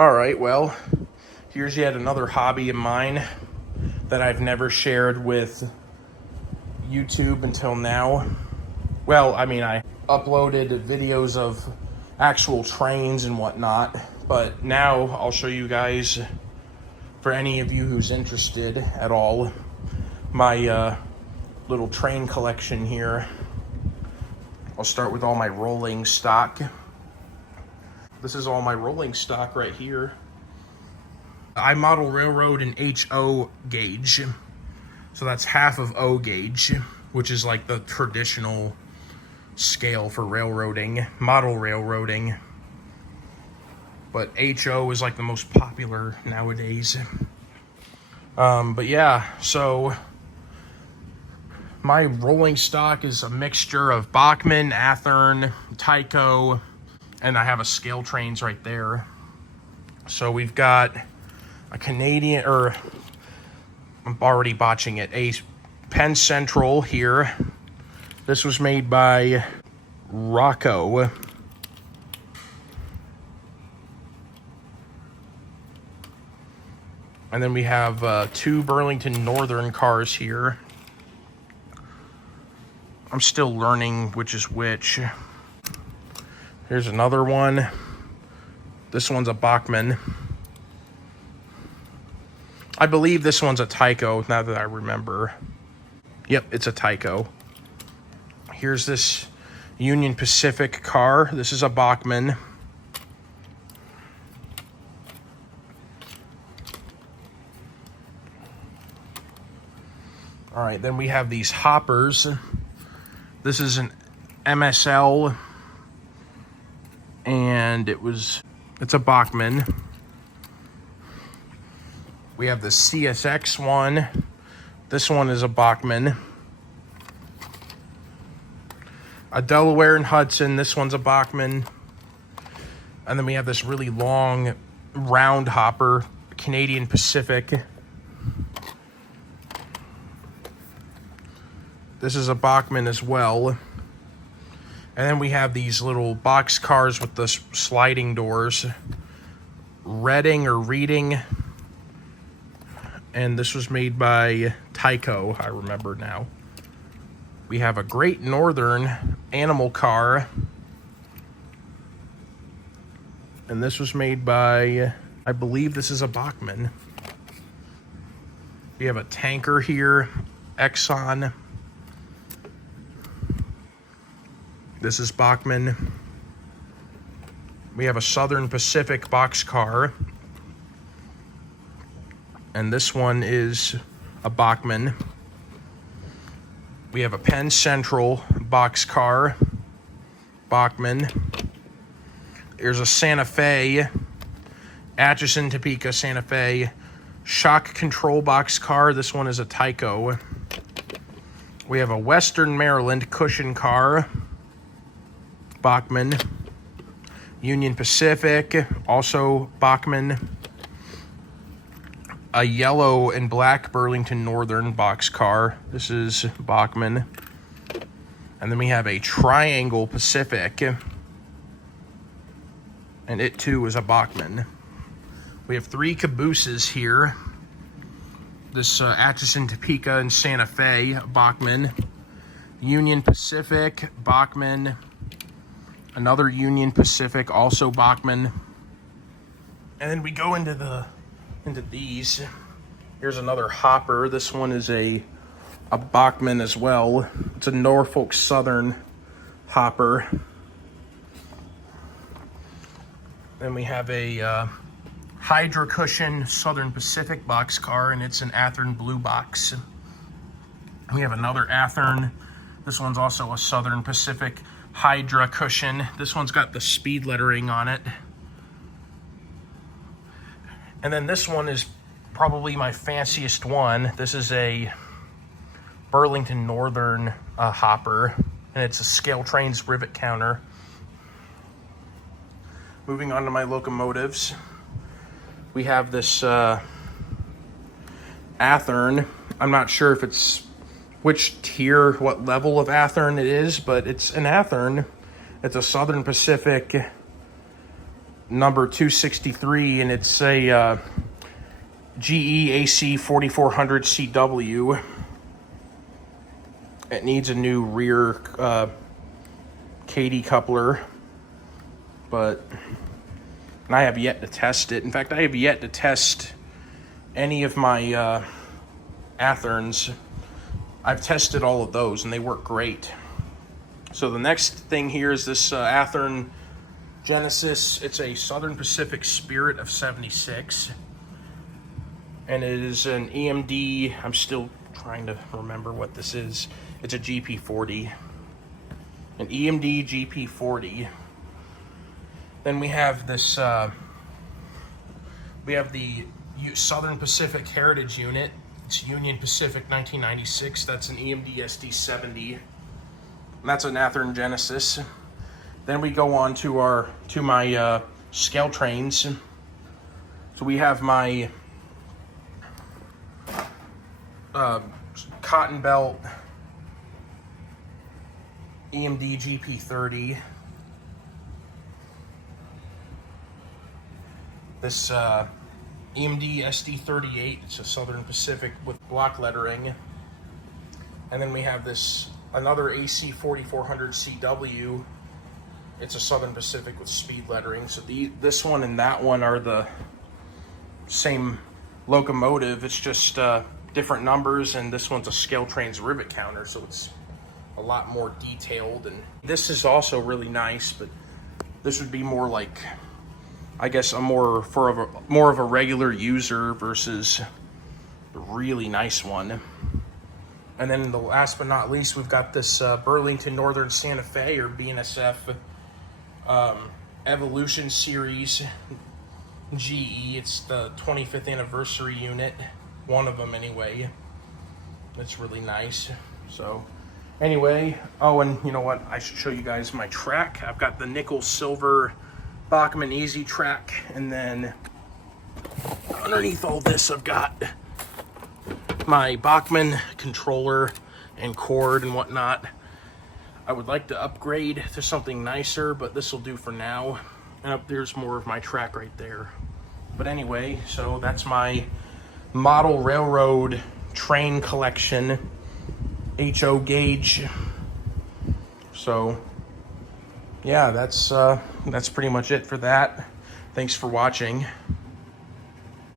All right, well, here's yet another hobby of mine that I've never shared with YouTube until now. Well, I mean, I uploaded videos of actual trains and whatnot, but now I'll show you guys, for any of you who's interested at all, my little train collection here. I'll start with all my rolling stock. This is all my rolling stock right here. I model railroad in HO gauge. So that's half of O gauge, which is like the traditional scale for railroading, model railroading. But HO is like the most popular nowadays. But yeah, so my rolling stock is a mixture of Bachmann, Athearn, Tyco, and I have a scale trains right there. So we've got a Canadian, or I'm already botching it, a Penn Central here. This was made by Rocco. And then we have two Burlington Northern cars here. I'm still learning which is which. Here's another one. This one's a Bachmann. I believe this one's a Tyco, now that I remember. Yep, it's a Tyco. Here's this Union Pacific car. This is a Bachmann. All right, then we have these hoppers. This is an MSL, and it's a Bachmann. We have the CSX one. This one is a Bachmann. A Delaware and Hudson. This one's a Bachmann. And then we have this really long round hopper, Canadian Pacific. This is a Bachmann as well. And then we have these little box cars with the sliding doors. Reading or Reading. And this was made by Tyco, I remember now. We have a Great Northern animal car. And this was made by, I believe this is a Bachmann. We have a tanker here, Exxon. This is Bachmann. We have a Southern Pacific boxcar. And this one is a Bachmann. We have a Penn Central boxcar, Bachmann. There's a Santa Fe, Atchison, Topeka, Santa Fe, shock control boxcar. This one is a Tyco. We have a Western Maryland cushion car, Bachmann. Union Pacific, also Bachmann. A yellow and black Burlington Northern boxcar. This is Bachmann. And then we have a Triangle Pacific. And it too is a Bachmann. We have three cabooses here. This Atchison, Topeka, and Santa Fe, Bachmann. Union Pacific, Bachmann. Another Union Pacific, also Bachmann. And then we go into these. Here's another hopper. This one is a Bachmann as well. It's a Norfolk Southern hopper. Then we have a Hydra Cushion Southern Pacific boxcar, and it's an Athearn blue box. We have another Athearn. This one's also a Southern Pacific Hydra Cushion. This one's got the speed lettering on it. And then this one is probably my fanciest one. This is a Burlington Northern hopper, and it's a scale trains rivet counter. Moving on to my locomotives, we have this Athearn. I'm not sure if it's which tier, what level of Athearn it is, but it's an Athearn. It's a Southern Pacific number 263, and it's a GE AC 4400 CW. It needs a new rear Katy coupler, but I have yet to test it. In fact, I have yet to test any of my Athearns. I've tested all of those and they work great. So the next thing here is this Athearn Genesis. It's a Southern Pacific Spirit of 76. And it is an EMD. I'm still trying to remember what this is. It's a GP40. An EMD GP40. Then we have this, we have the Southern Pacific Heritage Unit. It's Union Pacific 1996. That's an EMD SD70. And that's an Athearn Genesis. Then we go on to my scale trains. So we have my Cotton Belt EMD GP30. This EMD SD38, it's a Southern Pacific with block lettering. And then we have this, another AC 4400 CW. It's a Southern Pacific with speed lettering. So this one and that one are the same locomotive. It's just different numbers, and this one's a Scale Trains Rivet counter, so it's a lot more detailed. And this is also really nice, but this would be more like, I guess, more of a regular user versus a really nice one. And then the last but not least, we've got this Burlington Northern Santa Fe, or BNSF Evolution Series GE. It's the 25th anniversary unit, one of them anyway. It's really nice. So anyway, oh, and you know what, I should show you guys my track. I've got the nickel silver Bachmann Easy Track, and then underneath all this I've got my Bachmann controller and cord and whatnot. I would like to upgrade to something nicer, but this will do for now. And up there's more of my track right there. But anyway, so that's my model railroad train collection, HO gauge. So yeah, that's pretty much it for that. Thanks for watching.